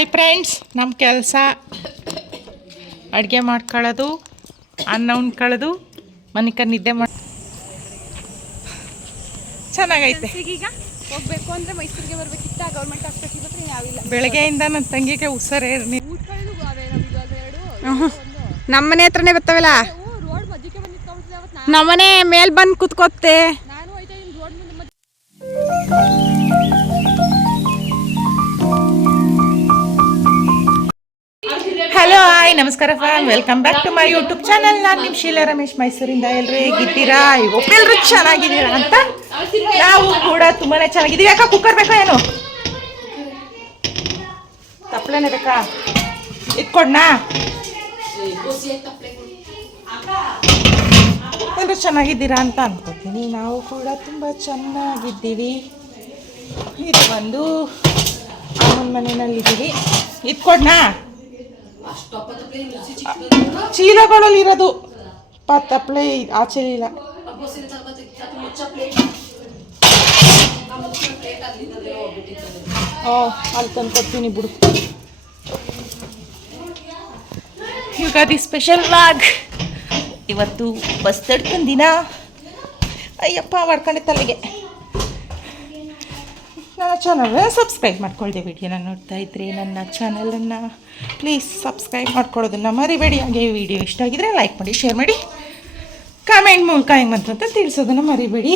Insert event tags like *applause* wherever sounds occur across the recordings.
ನೋಡಿ ಫ್ರೆಂಡ್ಸ್ ನಮ್ಮ ಕೆಲಸ ಅಡುಗೆ ಮಾಡ್ಕೊಳ್ಳೋದು ಅನ್ನ ಉಣ್ಕೊಳ್ಳೋದು ಮನಿಕ ನಿದ್ದೆ ಮಾಡಿ ಚೆನ್ನಾಗೈತೆ. ಈಗ ಹೋಗ್ಬೇಕು ಅಂದರೆ ಮೈಸೂರಿಗೆ ಬರಬೇಕಿತ್ತ. ಗೌರ್ಮೆಂಟ್ ಹಾಸ್ಪಿಟ್ಲಿಗೆ ಬಂದರೆ ಯಾವಿಲ್ಲ. ಬೆಳಗ್ಗೆಯಿಂದ ನನ್ನ ತಂಗಿಗೆ ಹುಷಾರೇ ನಮ್ಮನೆ ಹತ್ರನೇ ಬರ್ತಾವಲ್ಲ ನಮ್ಮನೆ ಮೇಲ್ ಬಂದು ಕುತ್ಕೋತೆ ಹಲೋ ಹಾಯ್ ನಮಸ್ಕಾರ fam welcome back to my YouTube channel ನಾನು ನಿಮ್ಮ ಶೀಲಾ ರಮೇಶ್. ಮೈಸೂರಿಂದ ಎಲ್ಲರೂ ಹೇಗಿದ್ದೀರಾ? ಎಲ್ಲರೂ ಚೆನ್ನಾಗಿದ್ದೀರಾ ಅಂತ? ನಾವು ಕೂಡ ತುಂಬಾನೇ ಚೆನ್ನಾಗಿದ್ದೀವಿ. ಯಾಕ ಕುಕ್ಕರ್ ಬೇಕಾ ಏನು? ತಪ್ಪಲೇನೆ ಬೇಕಾ? ಇಟ್ಕೊಡ್ನಾ? ಎಲ್ಲರೂ ಚೆನ್ನಾಗಿದ್ದೀರಾ ಅಂತ ಅನ್ಕೋತೀನಿ. ನಾವು ಕೂಡ ತುಂಬ ಚೆನ್ನಾಗಿದ್ದೀವಿ. ಇದು ಬಂದು ಅಮ್ಮನ ಮನೆಯಲ್ಲಿದ್ದೀವಿ. ಇಟ್ಕೊಡ್ನಾ? ಚೀಲಗಳಲ್ಲಿ ಇರೋದು ತಪ್ಪಲೆ ಆಚೆ ಇಲ್ಲ. ಓ ಅಲ್ಲಿ ತಂದ್ಕೊಡ್ತೀನಿ ಬಿಡು. ಯುಗಾದಿ ಸ್ಪೆಷಲ್ ಲಾಗ್ ಇವತ್ತು ಬಸ್ ತಡ್ಕೊಂಡಿನ ದಿನ. ಅಯ್ಯಪ್ಪ ಮಾಡ್ಕೊಂಡೆ ತಲೆಗೆ. ನನ್ನ ಚಾನಲ್ ಸಬ್ಸ್ಕ್ರೈಬ್ ಮಾಡ್ಕೊಳ್ಳಿ ವಿಡಿಯೋನ ನೋಡ್ತಾ ಇದ್ರಿ ನನ್ನ ಚಾನಲನ್ನು ಪ್ಲೀಸ್ ಸಬ್ಸ್ಕ್ರೈಬ್ ಮಾಡ್ಕೊಳ್ಳೋದನ್ನು ಮರಿಬೇಡಿ. ಹಾಗೆ ಈ ವಿಡಿಯೋ ಇಷ್ಟ ಆಗಿದ್ರೆ ಲೈಕ್ ಮಾಡಿ ಶೇರ್ ಮಾಡಿ ಕಾಮೆಂಟ್ ಮೂಲಕ ಹೆಂಗೆ ಬಂತು ಅಂತ ತಿಳಿಸೋದನ್ನು ಮರಿಬೇಡಿ.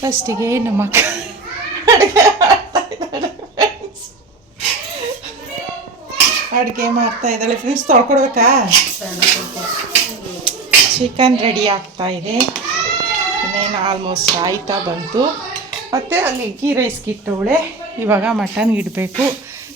ಫಸ್ಟಿಗೆ ನಮ್ಮ ಅಡುಗೆ ಮಾಡ್ತಾ ಇದ್ದಾಳೆ ಫ್ರೆಂಡ್ಸ್ ತೊಳ್ಕೊಡ್ಬೇಕಾ? ಚಿಕನ್ ರೆಡಿ ಆಗ್ತಾ ಇದೆ. ಇನ್ನೇನು ಆಲ್ಮೋಸ್ಟ್ ಆಯ್ತಾ ಬಂತು. ಮತ್ತು ಅಲ್ಲಿ ಗೀ ರೈಸ್ ಕಿಟ್ಟವಳೆ ಇವಾಗ ಮಟನ್ ಇಡಬೇಕು.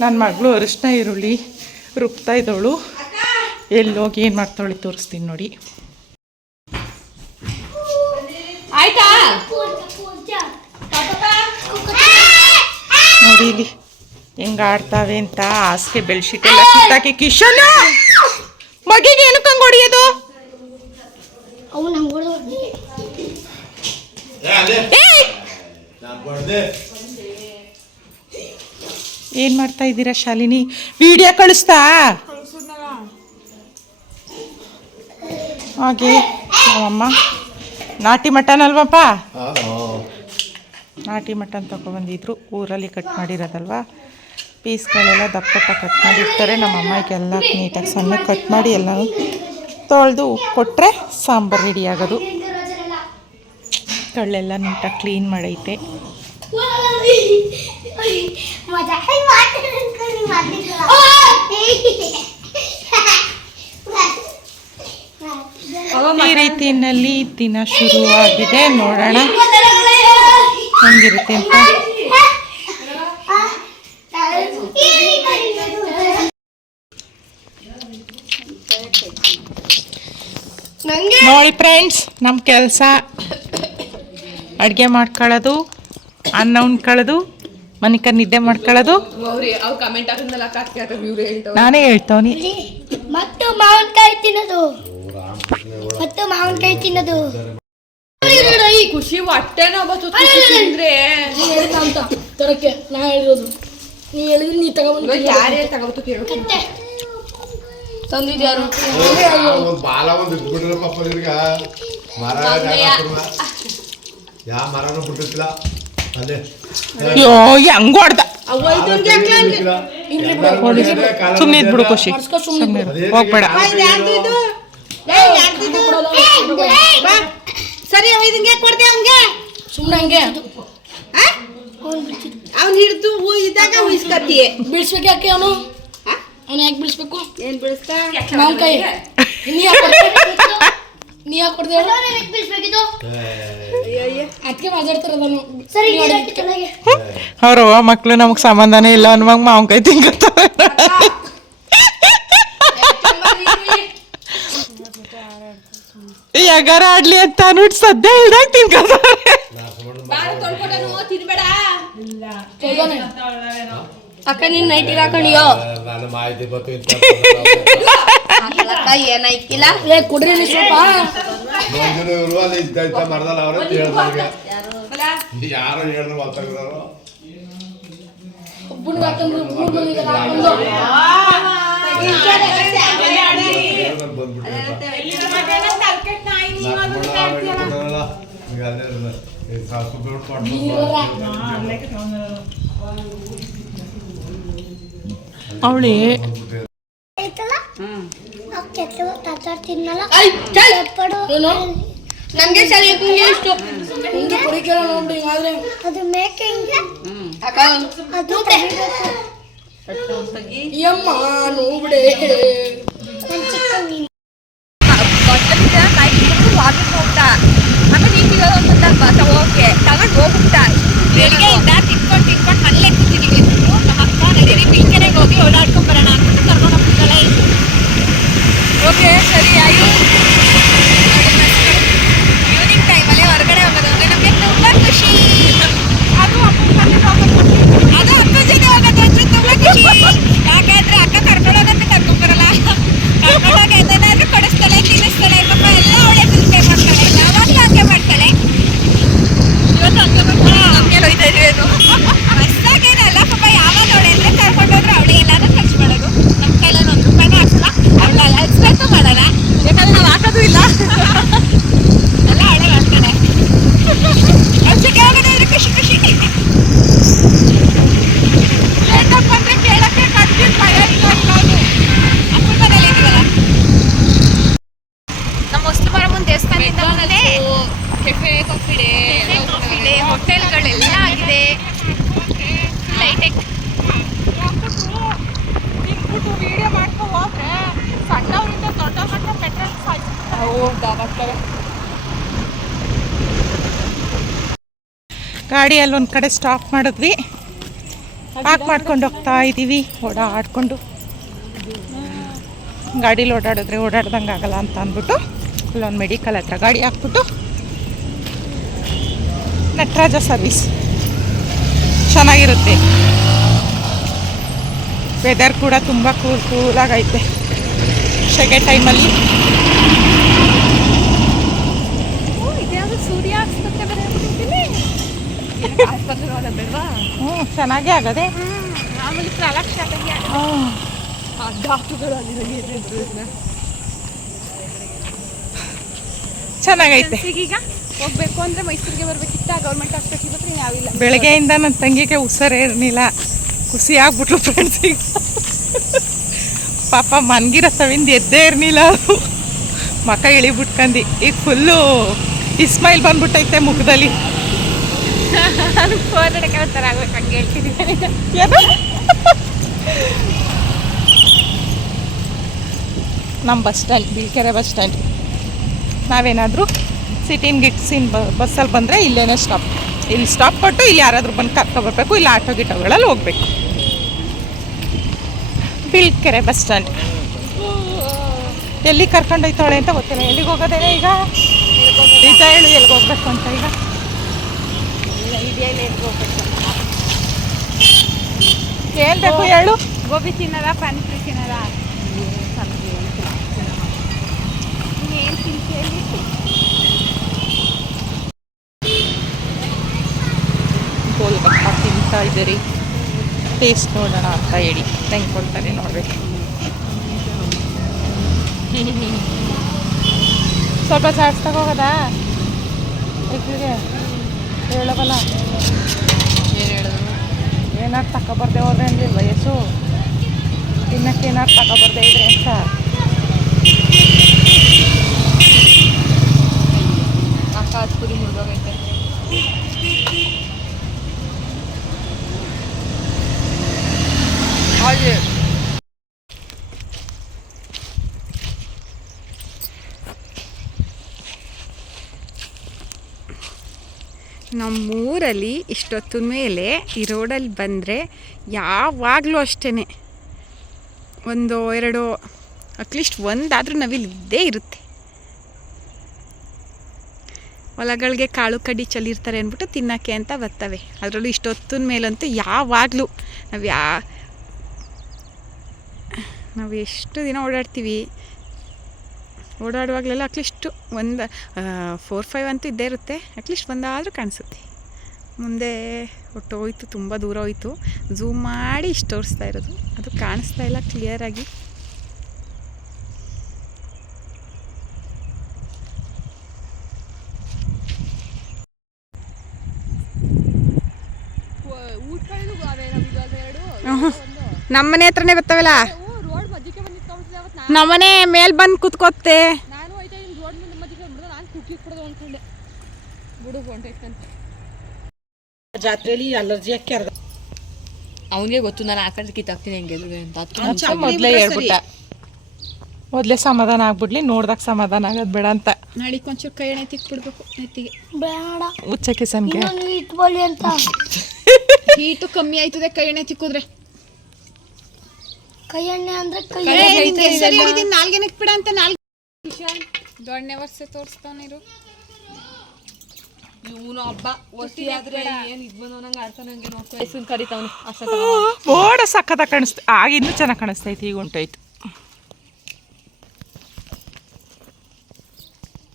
ನನ್ನ ಮಗಳು ಅರಿಶಿನ ಈರುಳ್ಳಿ ರುಬ್ತಾ ಇದ್ದವಳು. ಎಲ್ಲೋಗಿ ಏನು ಮಾಡ್ತಾವಳಿ ತೋರಿಸ್ತೀನಿ ನೋಡಿ. ಆಯ್ತಾ? ನೋಡಿ ಇಲ್ಲಿ ಹೆಂಗೆ ಆಡ್ತಾವೆ ಅಂತ ಹಾಸಿಗೆ ಬೆಳ್ಸಿಟ್ಟೆಲ್ಲ ಎಲ್ಲ ಕಿತ್ತಾಕಿ ಕಿಶನ್. ಮಗಿಗೆ ಏನಕ್ಕೆ ಹಂಗೆ ಹೊಡಿಯೋದು! ಏನ್ ಮಾಡ್ತಾ ಇದ್ದೀರಾ ಶಾಲಿನಿ? ವಿಡಿಯೋ ಕಳಿಸ್ತಾ? ಹಾಗೆ ನಮ್ಮಮ್ಮ ನಾಟಿ ಮಟನ್ ಅಲ್ವಪ್ಪ? ನಾಟಿ ಮಟನ್ ತಗೊಬಂದಿದ್ರು ಊರಲ್ಲಿ ಕಟ್ ಮಾಡಿರೋದಲ್ವಾ? ಪೀಸ್ಗಳೆಲ್ಲ ದಪ್ಪ ದಪ್ಪ ಕಟ್ ಮಾಡಿರ್ತಾರೆ. ನಮ್ಮ ಅಮ್ಮಗೆಲ್ಲ ನೀಟಾಗಿ ಸಣ್ಣ ಕಟ್ ಮಾಡಿ ಎಲ್ಲನೂ ತೊಳೆದು ಕೊಟ್ಟರೆ ಸಾಂಬಾರು ರೆಡಿ ಆಗೋದು. ಕಳ್ಳೆಲ್ಲ ನೀಟಾಗಿ ಕ್ಲೀನ್ ಮಾಡೈತೆ. ಈ ರೀತಿಯಲ್ಲಿ ದಿನ ಶುರುವಾಗಿದೆ. ನೋಡೋಣ. ಹೆಂಗಿರುತ್ತೆ ಅಂತ. ನೋಡಿ ಫ್ರೆಂಡ್ಸ್ ನಮ್ಮ ಕೆಲಸ ಅಡುಗೆ ಮಾಡ್ಕೊಳ್ಳೋದು ಅನ್ನ ಉಣ್ಕೊಳ್ಳೋದು ಮನಿಕ ನಿದ್ದೆ ಮಾಡ್ಕೊಳ್ಳೋದು ನಾನೇ ಹೇಳ್ತಾವನಿ ಮತ್ತು ಮಾವಿನಕಾಯಿ ತಿನ್ನೋದು ಮತ್ತು ಮಾವಿನಕಾಯಿ ತಿನ್ನೋದು ಈ ಖುಷಿ ಹೊಟ್ಟೆನೋ ಅಂದ್ರೆ ತರಕ್ಕೆ ನಾ ಹೇಳಿರೋದು ನೀ ಹೇಳಿದ್ರೆ ನೀ ತಗೊಂಡು ಯಾರೇ ತಂದಿದ್ಯಾರು ಬಾಲ ಒಂದು ಬಿಡ್ರಪ್ಪ ಪಾಪ ಇವ್ರಿಗೆ ಮರ ಯಾವ ಮರನೂ ಬಿಟ್ಟಿಲ್ಲ ಅಲ್ಲೇ ಅಯ್ಯೋ ಹೆಂಗ್ ಹೊಡ್ದ ಕಾಲ ಸುಮ್ಮನೆ ಇದ್ಬಿಡು ಖುಷಿ ಸುಮ್ಮನೆ ಹೋಗ್ಬೇಡ ಸರಿ ಇದನ್ಗೆ ಕೊಡ್ತೆ ಅವ್ನ್ಗೆ ಸುಮ್ಮನೆ ಹಂಗೆ ಅವ್ನ್ ಹಿಡ್ದು ಇದ್ದಾಗ ಉಯಿಸ್ಕತ್ತಿ ಬಿಡಿಸ್ಬೇಕು ಯಾಕೆ ಅವನು ಅವನು ಯಾಕೆ ಬಿಡಿಸ್ಬೇಕು ಏನ್ ಬಿಡಿಸ್ತಾ ಮಾವಿನಕಾಯಿ ನೀ ಯಾಕೆ ನೀ ಯಾಕೆ ಕೊಡ್ದೆ ಅದಕ್ಕೆ ಸರಿ ಅವ್ರ ಮಕ್ಳು ನಮಗ್ ಸಂಬಂಧನೇ ಇಲ್ಲ ಅನ್ನುವಾಗ ಕೈ ತಿಂಕತ್ತಾರ ಯಾಗಾರ ಆಡ್ಲಿ ಅಂತ ಅನ್ಬಿಟ್ಟು ಸದ್ಯ ಹಿಡ್ದಾಗ ತಿನ್ಕತ್ತಾರೆ ತಿನ್ಬೇಡ. ಅಕ್ಕ ನೀನ್ ನೈಟಿಗೆ ಹಾಕೊಂಡಿಯೋ ನಾನು ಮಾಹಿತಿ ಬತ್ತು ಏನಾಯ್ತಿಲ್ಲ ಏ ಕುಡ್ರಿ ನೀ ಸ್ವಲ್ಪ. ಮಂಜುನ ಇವರು ಅಲ್ಲಿ ಇದ್ದ ಇದ್ದ ಮರದಲ್ಲಿ ಅವ್ರ ಹೇಳ್ದಂಗೆ ಯಾರು ಹೇಳಿದ್ರು ಮಾತಾಡಿದ್ರು ಉಪ್ಪುಣ್ಣಿಗೆ ಹಾಕಂದ್ರೆ ಮೂರು ಮಂದಿಗೆ ಹಾಕೊಂಡು. ಅವಳಿ ತಿನ್ನಲ್ಲ ಐ, ಏನು? ನಮ್ಗೆ ಸರಿ ಎಷ್ಟು ಒಂದು ಪರಿಕರ ನೋಡಿ ಹಿಂಗಾದ್ರೆ ಅದು ಮೇಕೆ ಹಿಂಗೆ? ಅದು ಯಮ್ಮ ನೋಬಿಡೆ ವಾಕಿಂಗ್ ಹೋಗ್ತಾ. ಆಮೇಲೆ ಈಗ ಓಕೆ ತಗೊಂಡು ಹೋಗ್ಬಿಟ್ಟ ಬೆಳಿಗ್ಗೆಯಿಂದ ತಿನ್ಕೊಂಡು ತಿನ್ಕೊಂಡು ಮನೇಲೆ ಕೂತಿದ್ದೀವಿ ನಮ್ಮ ಅಕ್ಕ ನಡೀರಿ ಬೀಳ್ಕೆರೆಗೆ ಹೋಗಿ ಓಡಾಡ್ಕೊಂಡ್ ಬರೋಣ ಅಂತ ಕರ್ಕೊಂಡು ಹೋಗ್ತಿದ್ದಾಳೆ ಓಕೆ ಸರಿ ಆಯ್ತು ಈವ್ನಿಂಗ್ ಟೈಮಲ್ಲಿ ಹೊರಗಡೆ ಹೋಗೋದು ಅಂದ್ರೆ ನಮಗೆ ತುಂಬ ಖುಷಿ ಅದು ಅದು ಅಪ್ಪನ ಜೊತೆ ಹೋಗೋದು ಅಂದ್ರೆ ತುಂಬ ಖುಷಿ ಯಾಕಂದ್ರೆ ಅಕ್ಕ ಕರ್ಕೊಂಡು ಹೋಗೋದು ಕರ್ಕೊಂಡ್ ಬರಲ್ಲ ಕರ್ಕೊಂಡು ಹೋಗಿ ಅದನ್ನಾದ್ರೂ ಕೊಡಿಸ್ತಾಳೆ ತಿನ್ನಿಸ್ತಾಳೆ ಪಾಪ ಎಲ್ಲ ಅವಳೆ ಪ್ರಿಪೇರ್ ಮಾಡ್ತಾಳೆ ಯಾವಾಗಲೂ ಹಂಗೆ ಮಾಡ್ತಾಳೆ ಇವತ್ತು ಹಂಗೆ ಮಾಡ್ತಾಳೆ ಹಂಗೆ ಹೋಯ್ತಾ ಇದ್ರೇನು ಹೊಸ್ದಾಗೇನಲ್ಲ ಪಾಪ ಯಾವಾಗ ಅವಳೆ ಅಂದ್ರೆ ಕರ್ಕೊಂಡು ಹೋದ್ರೆ ಅವಳೆ ಎಲ್ಲಾದ್ರೂ ಖರ್ಚು ಮಾಡೋದು ನಮ್ಮ ಕೈಲಲ್ಲಿ ಒಂದು ರೂಪಾಯಿನೂ ಹಾಕಲ್ಲ ಅವಳ ಎಕ್ಸ್ಪೆಕ್ಟು ಮಾಡಲ್ಲ ಯಾಕಂದ್ರೆ ನಾವು ಹಾಕೋದು ಇಲ್ಲ ಎಲ್ಲ ಅವಳೆ ಮಾಡ್ತಾಳೆ ಅವ್ರ ಜೊತೆ ಹೋಗೋದಾದ್ರೆ ಖುಷಿ ಖುಷಿ ಏನಪ್ಪ ಅಂದ್ರೆ ಕೇಳಕ್ಕೆ ಕಟ್ಟಿದ ಭಯ ಇಲ್ಲ ಇರೋದು ಅಪ್ಪನ ಮನೇಲಿ ಇದೀವಲ್ಲ ನಮ್ಮ ಹೊಸ್ತು ಮಾರಮ್ಮನ ದೇವಸ್ಥಾನದಿಂದ ಮುಂದೆ ಕೆಫೆ ಕಾಫಿ ಡೇ ಇದೆ ಹೋಟೆಲ್ಗಳೆಲ್ಲ ಆಗಿದೆ ಲೈಟೆಕ್ ತಿನ್ಬಿಟ್ಟು ವಿಡಿಯೋ ಮಾಡ್ಕೊ ಹೋದ್ರೆ ಸಣ್ಣವರಿಂದ ದೊಡ್ಡ ಮಟ್ಟ ಪೆಟ್ರೋಲ್ ಗಾಡಿ ಅಲ್ಲಿ ಒಂದು ಕಡೆ ಸ್ಟಾಪ್ ಮಾಡಿದ್ವಿ. ಪಾಕ್ ಮಾಡ್ಕೊಂಡು ಹೋಗ್ತಾ ಇದ್ದೀವಿ ಓಡಾಡ್ಕೊಂಡು. ಗಾಡೀಲಿ ಓಡಾಡಿದ್ರೆ ಓಡಾಡ್ದಂಗೆ ಆಗಲ್ಲ ಅಂತ ಅಂದ್ಬಿಟ್ಟು ಅಲ್ಲೊಂದು ಮೆಡಿಕಲ್ ಹತ್ರ ಗಾಡಿ ಹಾಕ್ಬಿಟ್ಟು ನಟರಾಜ ಸರ್ವಿಸ್ ಚೆನ್ನಾಗಿರುತ್ತೆ. ವೆದರ್ ಕೂಡ ತುಂಬ ಕೂಲ್ ಕೂಲಾಗೈತೆ ಸೆಕೆ ಟೈಮಲ್ಲಿ ಬೇಡವಾ ಹ್ಞೂ ಚೆನ್ನಾಗೇ ಆಗದೆ? ಆಮೇಲೆ ಅಲ್ಲಿರಂಗೆ ಚೆನ್ನಾಗೈತೆ. ಈಗ ಹೋಗ್ಬೇಕು ಅಂದ್ರೆ ಮೈಸೂರಿಗೆ ಬರ್ಬೇಕಿತ್ತ ಗೌರ್ಮೆಂಟ್ ಹಾಸ್ಪಿಟ್ಲ್ ಬಿಟ್ಟರೆ ಯಾವಿಲ್ಲ. ಬೆಳಗ್ಗೆಯಿಂದ ನನ್ನ ತಂಗಿಗೆ ಉಸಿರೇ ಇರಲಿಲ್ಲ. ಖುಷಿ ಆಗ್ಬಿಟ್ಲು ಫ್ರೆಂಡ್ಸಿಗೆ ಪಾಪ ಮನ್ಗಿರೋ ಸವಿಂದ ಎದ್ದೇ ಇರಲಿಲ್ಲ ಅದು ಮಕ ಇಳಿಬಿಟ್ಕಂದು. ಈಗ ಫುಲ್ಲು ಇಸ್ಮೈಲ್ ಬಂದ್ಬಿಟ್ಟೈತೆ ಮುಖದಲ್ಲಿ. ಫೋನ್ ಹಿಡಕ್ಕೆ ಒಂಥರ ಆಗ್ಬೇಕು, ಹಂಗೆ ನಮ್ಮ bus stand, Beelkere bus stand. ನಾವೇನಾದರೂ ಸಿಟಿನ ಗಿಟ್ಸಿನ ಬಸ್ಸಲ್ಲಿ ಬಂದರೆ ಇಲ್ಲೇನೇ ಸ್ಟಾಪ್ ಇಲ್ಲಿ ಸ್ಟಾಪ್ ಕೊಟ್ಟು ಇಲ್ಲಿ ಯಾರಾದರೂ ಬಂದು ಕರ್ಕೊಬರ್ಬೇಕು, ಇಲ್ಲ ಆಟೋ ಗಿಟೋಗಳಲ್ಲಿ ಹೋಗ್ಬೇಕು. Beelkere bus stand. ಎಲ್ಲಿ ಕರ್ಕೊಂಡೋಯ್ತಾಳೆ ಅಂತ ಗೊತ್ತಿಲ್ಲ. ಎಲ್ಲಿಗೆ ಹೋಗೋದೇನೆ ಈಗ? ನಿಜ ಹೇಳಿ, ಎಲ್ಲಿಗೆ ಹೋಗ್ಬೇಕು ಅಂತ ಈಗ? ಏನು ಬೇಕು ಹೇಳು? ಗೋಬಿ ತಿನ್ನದ ಪಾನಿಪುರಿ ತಿನ್ನದ? ಏನು ತಿಂತೇಳಿ ಗೋಲ್ಗಪ್ಪ ತಿಂತಾ ಇದ್ದೀರಿ ಟೇಸ್ಟ್ ನೋಡೋಣ ಅಂತ ಹೇಳಿ ಹೆಂಗೆ ಕೊಡ್ತಾರೆ ನೋಡ್ಬೇಕು ಸ್ವಲ್ಪ ಚಾಟ್ಸ್ ತಗೋಬೋದಾ ಎಕ್ಕಿಗೆ ಹೇಳಬಲ್ಲ. ಏನು ಹೇಳಿದ್ರು ಏನಾರು ತಗೊಬರ್ದೆ ಹೋದ್ರೆ ಅಂದ್ರೆ ವಯಸ್ಸು? ತಿನ್ನಕ್ಕೆ ಏನಾರು ತಗೊಬರ್ದೆ ಇದ್ರೆ ಅಂತ. ಅಕ್ಕ ಅದು ಕುರಿ ಮುರಿದೋಗೈತೆ ಹಾಗೆ ನಮ್ಮೂರಲ್ಲಿ ಇಷ್ಟೊತ್ತು ಮೇಲೆ ಈ ರೋಡಲ್ಲಿ ಬಂದರೆ ಯಾವಾಗಲೂ ಅಷ್ಟೇ ಒಂದು ಎರಡು ಅಟ್ಲೀಸ್ಟ್ ಒಂದಾದರೂ ನವಿಲು ಇದ್ದೇ ಇರುತ್ತೆ. ಹೊಲಗಳಿಗೆ ಕಾಳು ಕಡ್ಡಿ ಚಲಿರ್ತಾರೆ ಅಂದ್ಬಿಟ್ಟು ತಿನ್ನೋಕ್ಕೆ ಅಂತ ಬರ್ತವೆ. ಅದರಲ್ಲೂ ಇಷ್ಟೊತ್ತಿನ ಮೇಲಂತೂ ಯಾವಾಗಲೂ ನಾವು ಯಾ, ನಾವು ಎಷ್ಟು ದಿನ ಓಡಾಡ್ತೀವಿ ಓಡಾಡುವಾಗಲೆಲ್ಲ ಅಟ್ಲೀಸ್ಟ್ ಒಂದು ಫೋರ್ ಫೈವ್ ಅಂತೂ ಇದ್ದೇ ಇರುತ್ತೆ. ಅಟ್ಲೀಸ್ಟ್ ಒಂದಾದರೂ ಕಾಣಿಸುತ್ತೆ. ಮುಂದೆ ಒಟ್ಟು ಹೋಯ್ತು ತುಂಬ ದೂರ ಹೋಯ್ತು. ಝೂಮ್ ಮಾಡಿ ಇಷ್ಟು ತೋರಿಸ್ತಾ ಇರೋದು. ಅದು ಕಾಣಿಸ್ತಾ ಇಲ್ಲ ಕ್ಲಿಯರಾಗಿ ನಮ್ಮನೆ ಹತ್ರನೇ ಬರ್ತಾವಲ್ಲ? ನಮ್ಮನೆ ಮೇಲ್ ಬಂದು ಕುತ್ಕೋತೆ ನಾನು ಹೋಯ್ತಾ ರೋಡ್ ಮುಂದೆ ಮಧ್ಯಕ್ಕೆ ಬಂದ್ಬಿಡ್ದೆ ನಾನು ಕುಕ್ಕಿ ಕೊಡೋದು ಅಂದ್ಕೊಂಡೆ ಬಿಡು ಹೊಂಟೈತಂತ ಜಾತ್ರೆಯಲ್ಲಿ ಅಲರ್ಜಿ ಹಾಕಿ ಅರ್ಧ ಅವನಿಗೆ ಗೊತ್ತು ನಾನು ಆ ಕಡೆ ಕಿತ್ತಾಕ್ತೀನಿ ಹೆಂಗೆ ಅಂತ. ಅಂತ ಮೊದಲೇ ಹೇಳ್ಬಿಟ್ಟ. ಮೊದಲೇ ಸಮಾಧಾನ ಆಗ್ಬಿಡ್ಲಿ ನೋಡ್ದಾಗ ಸಮಾಧಾನ ಆಗೋದು ಬೇಡ ಅಂತ. ನಾಳೆ ಒಂಚೂರು ಕೈ ಎಣ್ಣೆ ತಿಕ್ಬಿಡ್ಬೇಕು ನೆತ್ತಿಗೆ. ಬೇಡ. ಉಚ್ಚಕ್ಕೆ ಸಂಖ್ಯೆ. ಇಟ್ಕೊಳ್ಳಿ ಅಂತ. *laughs* ಹೀಟು ಕಮ್ಮಿ ಆಯ್ತದೆ ಕೈ ಎಣ್ಣೆ ತಿಕ್ಕಿದ್ರೆ. ಕೈ ಎಣ್ಣೆ ಅಂದ್ರೆ ಕೈ ನಾಲ್ಗೆ ಬಿಡ ಅಂತ ನಾಲ್ಗೆ. ದೊಣ್ಣೆ ವರ್ಷ ತೋರಿಸ್ತಾನಿರು ಇವನು ಹಬ್ಬ ಒಸಿ ಆದ್ರೆ ಏನು ಇದ್ ಬಂದು ನಂಗೆ ಅರ್ಥ ನಂಗೆ ನೋಡ್ಕೊ ಹೆಸರು ಕರಿತಾವನು ಬೋಡ ಸಕ್ಕದ ಕಾಣಿಸ್ತ ಆಗ ಇನ್ನೂ ಚೆನ್ನಾಗಿ ಕಾಣಿಸ್ತೈತಿ ಈಗ ಉಂಟಾಯ್ತು.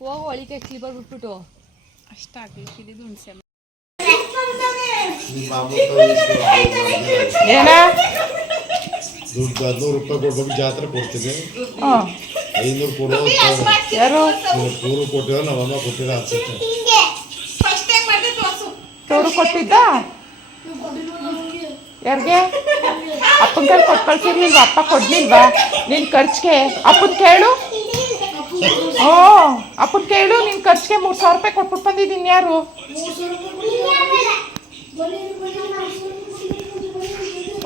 ಹೋಗು ಒಳಿಕೆ ಕ್ಲಿಬರ್ ಬಿಟ್ಬಿಟ್ಟು. ಅಷ್ಟಾಗಲಿ ಇದು ಹುಣಸೆ ಏನ? ದುಡ್ಡು ಹದಿನೂರು ರೂಪಾಯಿ ಕೊಡ್ಬೇಕು ಜಾತ್ರೆ ಕೊಡ್ತೀನಿ. ಹಾಂ. ಐನೂರು ಕೊಡೋ ಯಾರು? ಪೂರು ಕೊಟ್ಟಿರೋ ನಮ್ಮ ಅಮ್ಮ ಕೊಟ್ಟಿರೋ ಅನ್ಸುತ್ತೆ. ತೋರು ಕೊಟ್ಟಿದ್ದ? ಯಾರಿಗೆ? ಅಪ್ಪನ ಕೈ ಕೊಟ್ಟು ಕಳ್ಸಿರ್ಲಿಲ್ವಾ? ಅಪ್ಪ ಕೊಡ್ಲಿಲ್ವಾ? ನಿನ್ ಖರ್ಚಿಗೆ. ಅಪ್ಪನ ಕೇಳು. ಹ್ಞೂ ಅಪ್ಪನ ಕೇಳು. ನಿನ್ ಖರ್ಚಿಗೆ ಮೂರು ಸಾವಿರ ರೂಪಾಯಿ ಕೊಟ್ಬಿಟ್ಟು ಬಂದಿದ್ದೀನಿ ಯಾರು?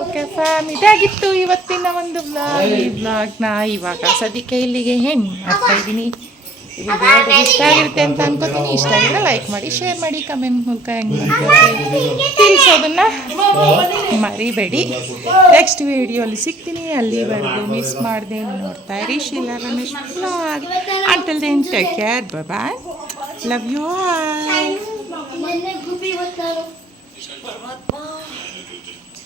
ಓಕೆ ಫ್ಯಾಮ್ ಇದಾಗಿತ್ತು ಇವತ್ತಿನ ಒಂದು ಬ್ಲಾಗ್ ಈ ಬ್ಲಾಗ್ನ ಇವಾಗ ಸದ್ಯಕ್ಕೆ ಇಲ್ಲಿಗೆ ಹೆಣ್ಣು ಮಾಡ್ತಾ ಇದ್ದೀನಿ. ಇಷ್ಟ ಆಗಿರುತ್ತೆ ಅಂತ ಅನ್ಕೋತೀನಿ. ಇಷ್ಟ ಆಗಿದ್ರೆ ಲೈಕ್ ಮಾಡಿ ಶೇರ್ ಮಾಡಿ ಕಮೆಂಟ್ ಮೂಲಕ ಹೆಂಗೆ ತಿಳಿಸೋದನ್ನ ಮರಿಬೇಡಿ. ನೆಕ್ಸ್ಟ್ ವಿಡಿಯೋಲಿ ಸಿಗ್ತೀನಿ. ಅಲ್ಲಿವರೆಗೂ ಮಿಸ್ ಮಾಡಿದೆ ನೋಡ್ತಾ ಇರಿ. Sheela Ramesh vlog until then take care bye love you all